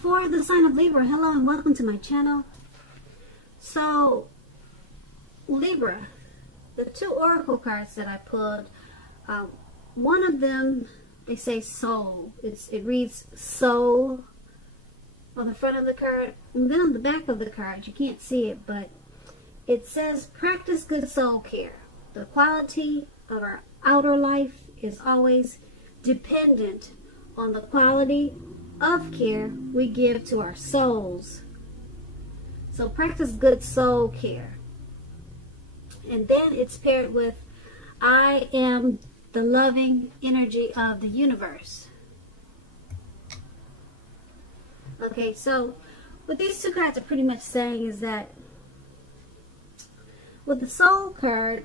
For the sign of Libra, hello and welcome to my channel. So, Libra, the two oracle cards that I pulled, one of them, they say soul. It reads soul on the front of the card. And then on the back of the card, you can't see it, but it says practice good soul care. The quality of our outer life is always dependent on the quality of care we give to our souls. So practice good soul care. And then it's paired with I am the loving energy of the universe. Okay, so what these two cards are pretty much saying is that with the soul card,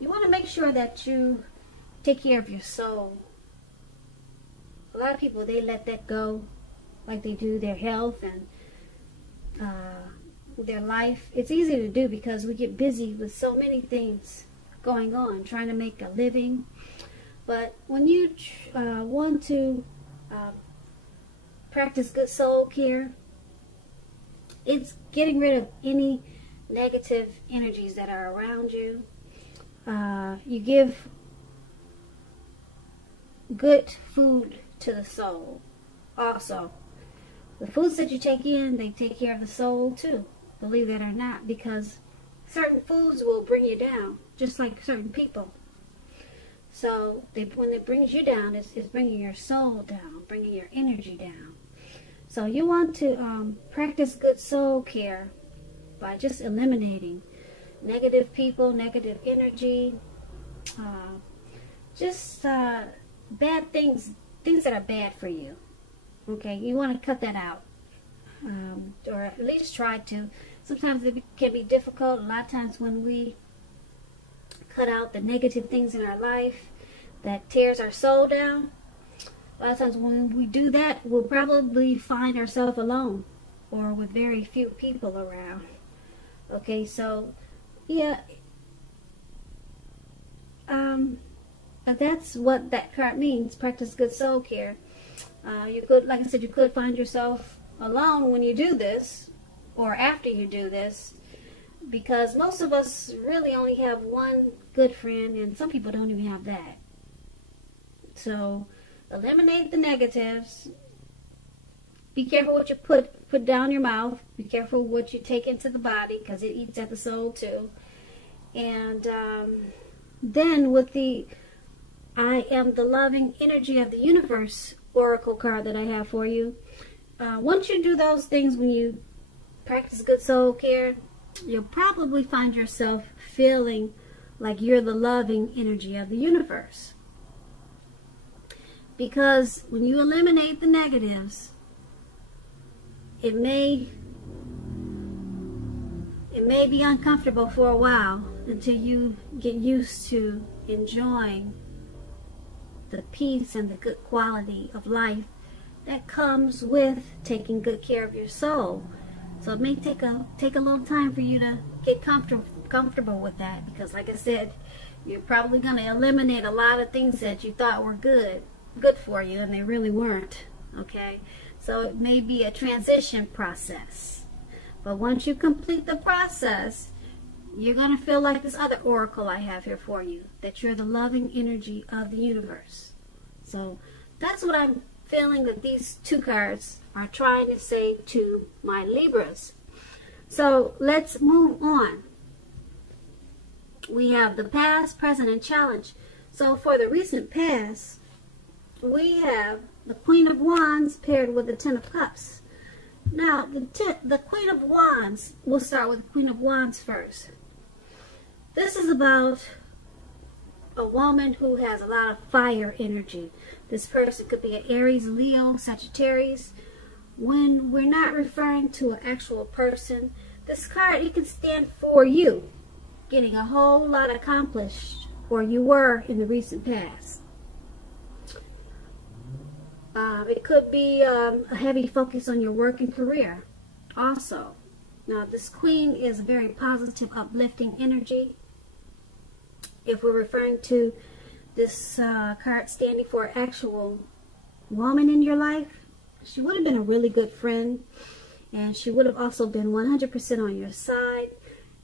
you want to make sure that you take care of your soul. A lot of people, they let that go, like they do their health and their life. It's easy to do because we get busy with so many things going on, trying to make a living. But when you want to practice good soul care, it's getting rid of any negative energies that are around you. You give good food to the soul. Also, the foods that you take in, they take care of the soul too, believe it or not, because certain foods will bring you down, just like certain people. So when it brings you down, it's bringing your soul down, bringing your energy down. So you want to practice good soul care by just eliminating negative people, negative energy, just bad things that are bad for you. Okay, you want to cut that out, or at least try to. Sometimes it can be difficult. A lot of times when we cut out the negative things in our life that tears our soul down, a lot of times when we do that, we'll probably find ourselves alone or with very few people around. Okay, so yeah, but that's what that card means. Practice good soul care. You could, like I said, you could find yourself alone when you do this, or after you do this, because most of us really only have one good friend, and some people don't even have that. So eliminate the negatives. Be careful what you put down your mouth. Be careful what you take into the body, because it eats at the soul too. And then with the I am the loving energy of the universe oracle card that I have for you, once you do those things, when you practice good soul care, you'll probably find yourself feeling like you're the loving energy of the universe. Because when you eliminate the negatives, it may be uncomfortable for a while until you get used to enjoying the peace and the good quality of life that comes with taking good care of your soul. So it may take a little time for you to get comfortable with that, because like I said, you're probably going to eliminate a lot of things that you thought were good for you, and they really weren't. Okay, so it may be a transition process, but once you complete the process, you're going to feel like this other oracle I have here for you, that you're the loving energy of the universe. So that's what I'm feeling that these two cards are trying to say to my Libras. So let's move on. We have the past, present, and challenge. So for the recent past, we have the Queen of Wands paired with the Ten of Cups. Now, the Queen of Wands, we'll start with the Queen of Wands first. This is about a woman who has a lot of fire energy. This person could be an Aries, Leo, Sagittarius. When we're not referring to an actual person, this card, it can stand for you getting a whole lot accomplished, or you were in the recent past. It could be a heavy focus on your work and career also. Now, this Queen is a very positive, uplifting energy. If we're referring to this card standing for an actual woman in your life, She would have been a really good friend, and she would have also been 100% on your side,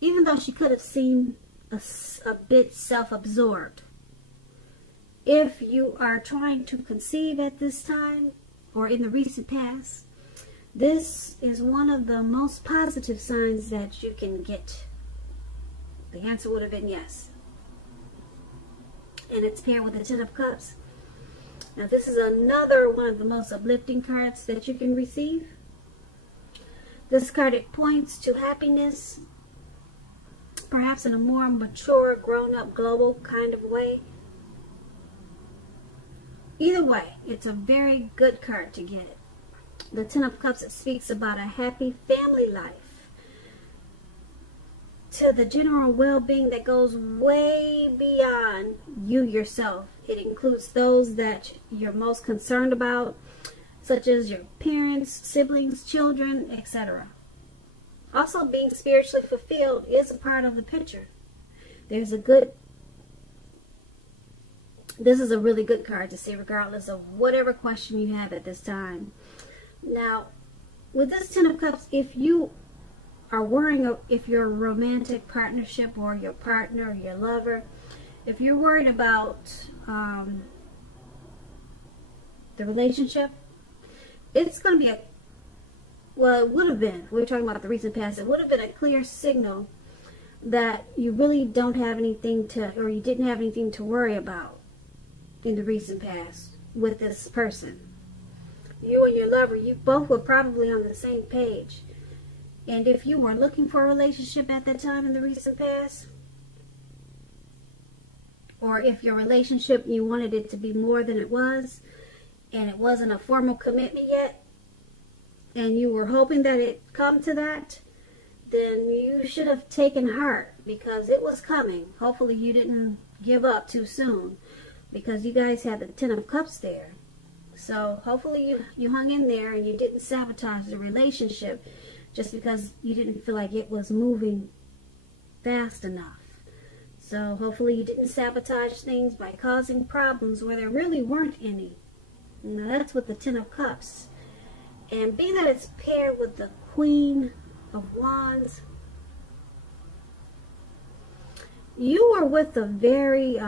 even though she could have seemed a bit self-absorbed. If you are trying to conceive at this time or in the recent past, this is one of the most positive signs that you can get. The answer would have been yes. And it's paired with the Ten of Cups. Now this is another one of the most uplifting cards that you can receive. This card, it points to happiness, perhaps in a more mature, grown-up, global kind of way. Either way, it's a very good card to get. The Ten of Cups, it speaks about a happy family life, to the general well-being that goes way beyond you yourself. It includes those that you're most concerned about, such as your parents, siblings, children, etc. Also, being spiritually fulfilled is a part of the picture. This is a really good card to see, regardless of whatever question you have at this time. Now, with this Ten of Cups, if you are worrying if your romantic partnership or your partner or your lover, if you're worried about the relationship, it's going to be well, it would have been, we're talking about the recent past, it would have been a clear signal that you really don't have anything or you didn't have anything to worry about in the recent past with this person. You and your lover, you both were probably on the same page. And if you were looking for a relationship at that time in the recent past, or if your relationship, you wanted it to be more than it was, and it wasn't a formal commitment yet, and you were hoping that it come to that, then you should have taken heart, because it was coming. Hopefully you didn't give up too soon, because you guys had the Ten of Cups there. So hopefully you hung in there and you didn't sabotage the relationship just because you didn't feel like it was moving fast enough. So hopefully you didn't sabotage things by causing problems where there really weren't any. Now that's with the Ten of Cups. And being that it's paired with the Queen of Wands, you were with a very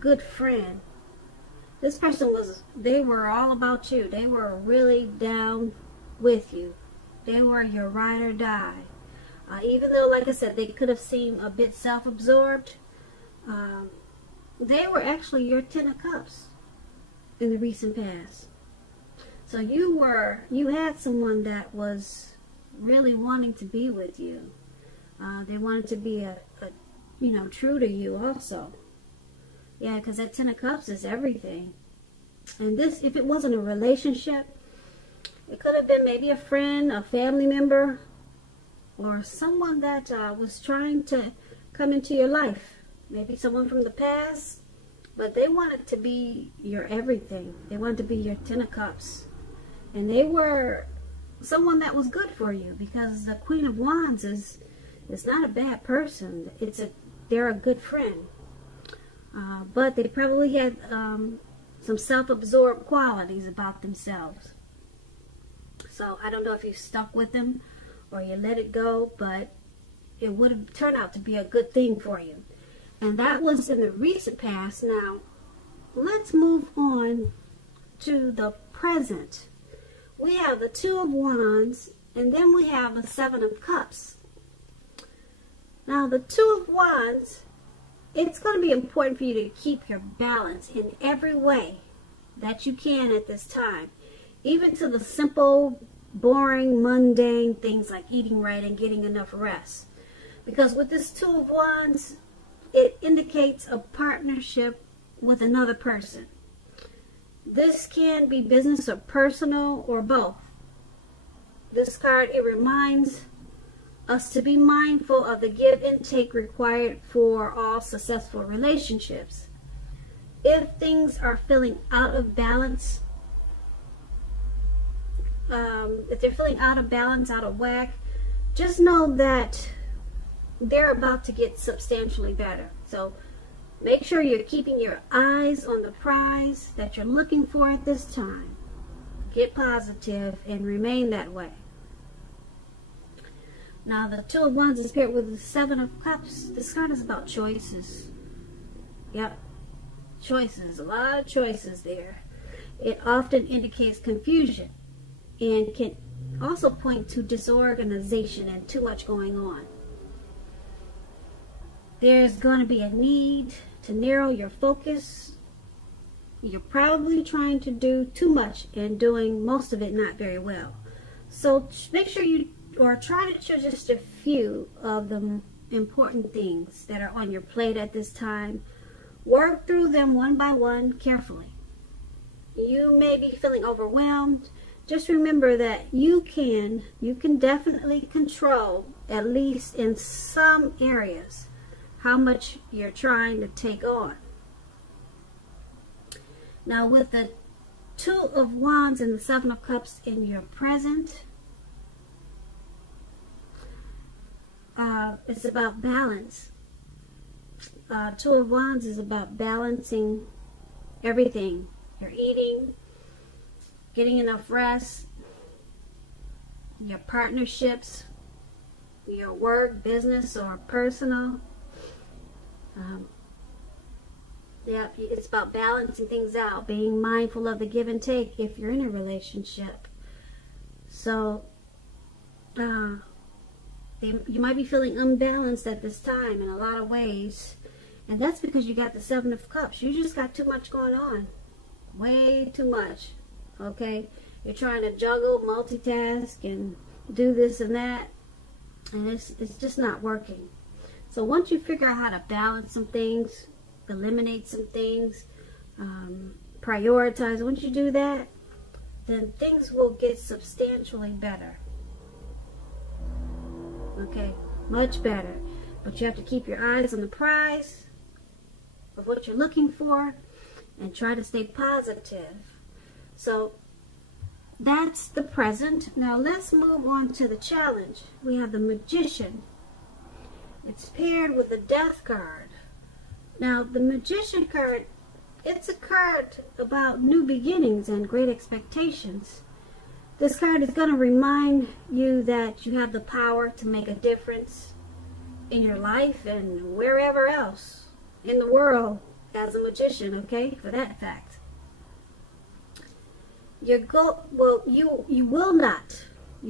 good friend. This person they were all about you. They were really down with you. They were your ride or die. Even though, like I said, they could have seemed a bit self-absorbed, they were actually your Ten of Cups in the recent past. So you had someone that was really wanting to be with you. They wanted to be true to you also. Yeah, because that Ten of Cups is everything. And this, if it wasn't a relationship, it could have been maybe a friend, a family member, or someone that was trying to come into your life. Maybe someone from the past, but they wanted to be your everything. They wanted to be your Ten of Cups. And they were someone that was good for you, because the Queen of Wands is not a bad person. They're a good friend. But they probably had some self-absorbed qualities about themselves. So I don't know if you stuck with them or you let it go, but it would have turned out to be a good thing for you. And that was in the recent past. Now, let's move on to the present. We have the Two of Wands, and then we have the Seven of Cups. Now, the Two of Wands, it's going to be important for you to keep your balance in every way that you can at this time. Even to the simple, boring, mundane things like eating right and getting enough rest. Because with this Two of Wands, it indicates a partnership with another person. This can be business or personal or both. This card, it reminds us to be mindful of the give and take required for all successful relationships. If things are feeling out of balance, if they're feeling out of balance, out of whack, just know that they're about to get substantially better. So Make sure you're keeping your eyes on the prize that you're looking for at this time. Get positive and remain that way. Now, the Two of Wands is paired with the Seven of Cups. This card is about choices. Yep. Choices. A lot of choices there. It often indicates confusion and can also point to disorganization and too much going on. There's going to be a need to narrow your focus. You're probably trying to do too much and doing most of it not very well. So make sure you, or try to choose just a few of the important things that are on your plate at this time. Work through them one by one carefully. You may be feeling overwhelmed. Just remember that you can definitely control, at least in some areas, how much you're trying to take on. Now, with the Two of Wands and the Seven of Cups in your present, it's about balance. Two of Wands is about balancing everything. You're eating, getting enough rest, your partnerships, your work, business, or personal. Yeah, it's about balancing things out, being mindful of the give and take if you're in a relationship. So, you might be feeling unbalanced at this time in a lot of ways. And that's because you got the Seven of Cups. You just got too much going on. Way too much. Okay? You're trying to juggle, multitask, and do this and that. And it's just not working. So once you figure out how to balance some things, eliminate some things, prioritize, once you do that, then things will get substantially better. Okay? Much better. But you have to keep your eyes on the prize of what you're looking for and try to stay positive. So that's the present. Now let's move on to the challenge. We have the Magician. It's paired with the Death card. Now the Magician card, it's a card about new beginnings and great expectations. This card is going to remind you that you have the power to make a difference in your life and wherever else in the world as a magician, okay, for that fact. You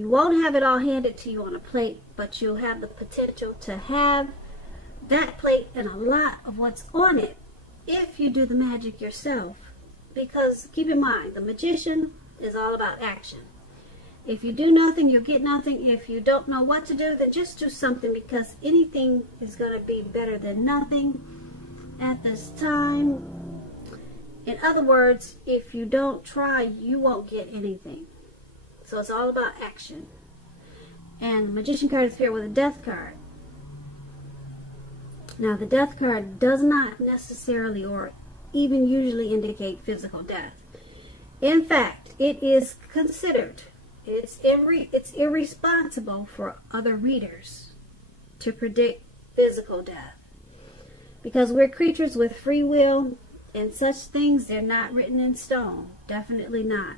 won't have it all handed to you on a plate, but you'll have the potential to have that plate and a lot of what's on it if you do the magic yourself. Because keep in mind, the Magician is all about action. If you do nothing, you'll get nothing. If you don't know what to do, then just do something, because anything is going to be better than nothing at this time. In other words, if you don't try, you won't get anything. So it's all about action. And the Magician card is paired with a Death card. Now the Death card does not necessarily or even usually indicate physical death. In fact, it is considered, it's irresponsible for other readers to predict physical death. Because we're creatures with free will, and such things, they're not written in stone. Definitely not.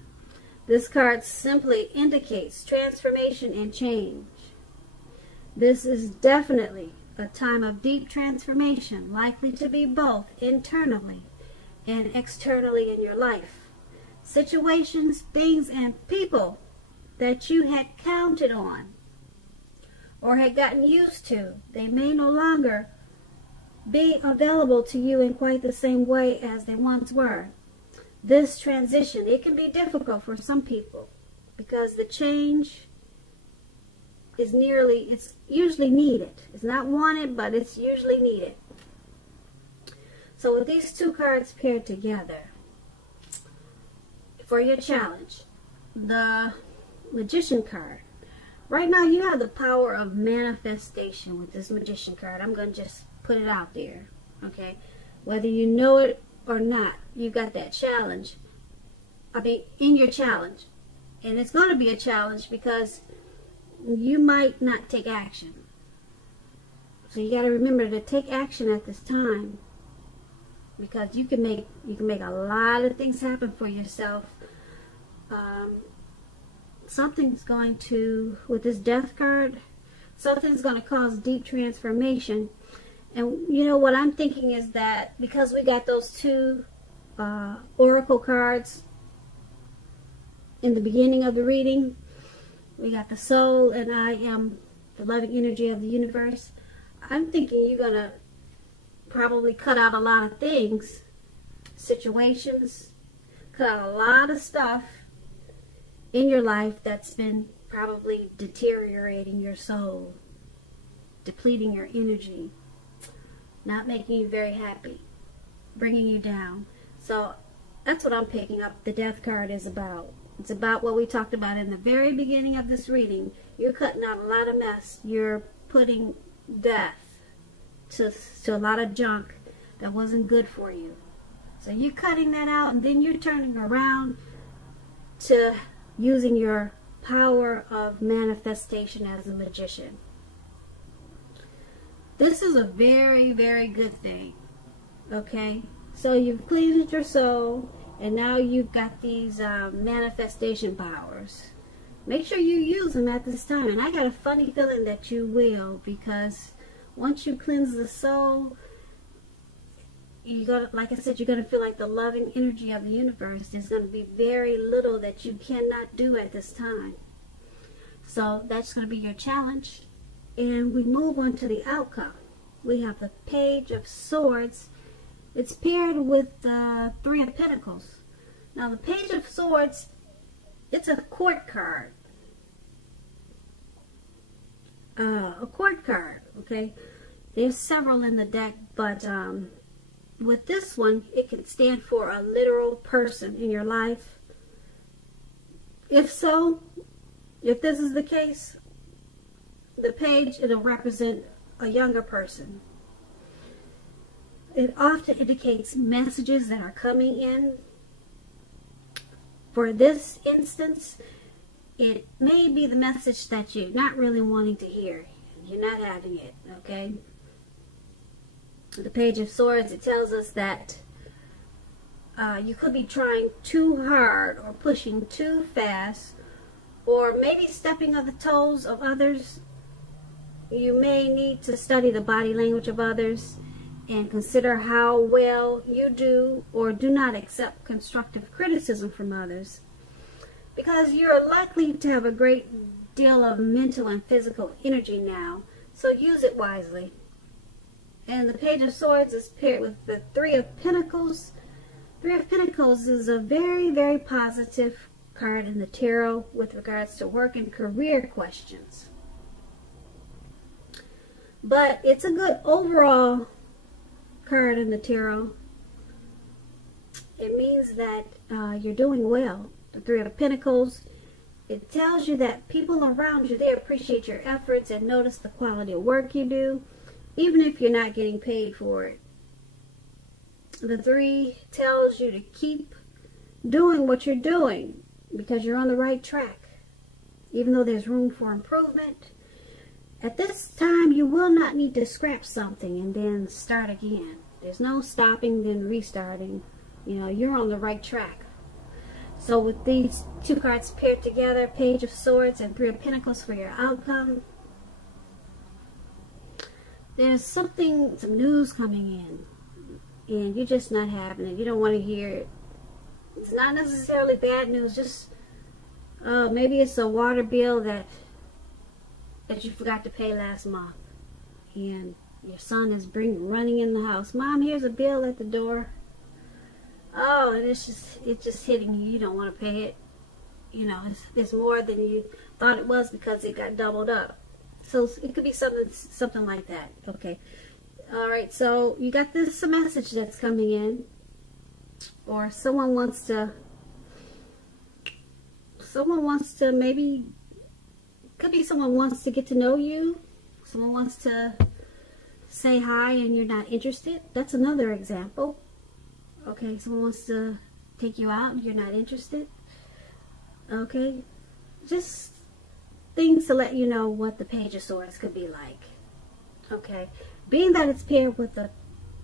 This card simply indicates transformation and change. This is definitely a time of deep transformation, likely to be both internally and externally in your life. Situations, things, and people that you had counted on or had gotten used to, they may no longer be available to you in quite the same way as they once were. This transition, it can be difficult for some people because the change is it's usually needed. It's not wanted, but it's usually needed. So with these two cards paired together, for your challenge, the Magician card. Right now you have the power of manifestation with this Magician card. I'm going to just put it out there, okay? Whether you know it or not, you got that challenge. In your challenge. And it's going to be a challenge because you might not take action. So you got to remember to take action at this time. because you can make a lot of things happen for yourself. Something's going to, with this death card, something's going to cause deep transformation. And you know what I'm thinking is that because we got those two oracle cards in the beginning of the reading, we got the soul and I am the loving energy of the universe. I'm thinking you're going to probably cut out a lot of things, situations, cut out a lot of stuff in your life that's been probably deteriorating your soul, depleting your energy, not making you very happy, bringing you down. So that's what I'm picking up the death card is about. It's about what we talked about in the very beginning of this reading. You're cutting out a lot of mess. You're putting death to a lot of junk that wasn't good for you. So you're cutting that out, and then you're turning around to using your power of manifestation as a magician. This is a very, very good thing. Okay? So you've cleansed your soul, and now you've got these manifestation powers. Make sure you use them at this time. And I got a funny feeling that you will, because once you cleanse the soul, you gotta, like I said, you're going to feel like the loving energy of the universe. There's going to be very little that you cannot do at this time. So that's going to be your challenge. And we move on to the outcome. We have the Page of Swords. It's paired with the Three of Pentacles. Now the Page of Swords, it's a court card. A court card, okay? There's several in the deck, but with this one, it can stand for a literal person in your life. If so, if this is the case, the page, it'll represent a younger person. It often indicates messages that are coming in. For this instance, it may be the message that you're not really wanting to hear. You're not having it, okay? The Page of Swords, it tells us that you could be trying too hard or pushing too fast, or maybe stepping on the toes of others. You may need to study the body language of others and consider how well you do or do not accept constructive criticism from others, because you're likely to have a great deal of mental and physical energy now, so use it wisely. And the Page of Swords is paired with the Three of Pentacles. Three of Pentacles is a very, very positive card in the tarot with regards to work and career questions. But it's a good overall card in the tarot. It means that you're doing well. The Three of Pentacles, it tells you that people around you, they appreciate your efforts and notice the quality of work you do, even if you're not getting paid for it. The Three tells you to keep doing what you're doing because you're on the right track, even though there's room for improvement. At this time, you will not need to scrap something and then start again. There's no stopping, then restarting. You know, you're on the right track. So with these two cards paired together, Page of Swords and Three of Pentacles for your outcome, there's some news coming in, and you're just not having it. You don't want to hear it. It's not necessarily bad news, just maybe it's a water bill that you forgot to pay last month, and your son is running in the house. Mom, here's a bill at the door. Oh, and it's just hitting you. You don't want to pay it. You know, it's more than you thought it was because it got doubled up. So it could be something like that. Okay. All right. So you got this message that's coming in, or someone wants to maybe, could be someone wants to get to know you. Someone wants to say hi and you're not interested. That's another example. Okay, someone wants to take you out and you're not interested. Okay, just things to let you know what the Page of Swords could be like. Okay, being that it's paired with the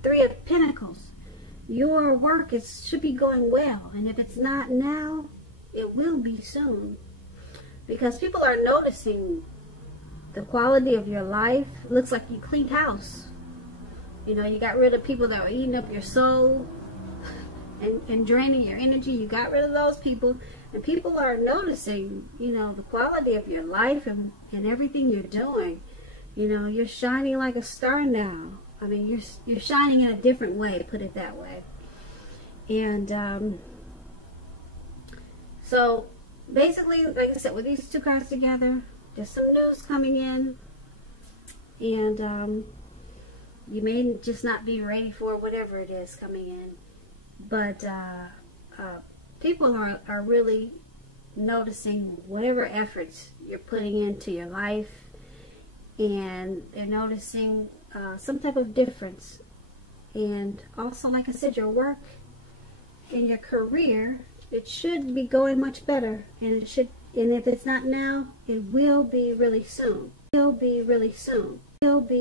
Three of Pentacles, your work should be going well. And if it's not now, it will be soon. Because people are noticing the quality of your life. It looks like you cleaned house. You know, you got rid of people that were eating up your soul and draining your energy. You got rid of those people. And people are noticing, you know, the quality of your life and everything you're doing. You know, you're shining like a star now. I mean, you're shining in a different way, put it that way. And so basically, like I said, with these two cards together, there's some news coming in, and you may just not be ready for whatever it is coming in, but people are really noticing whatever efforts you're putting into your life, and they're noticing some type of difference. And also, like I said, your work and your career, it should be going much better, and it should. And if it's not now, it will be really soon. It will be really soon. It will be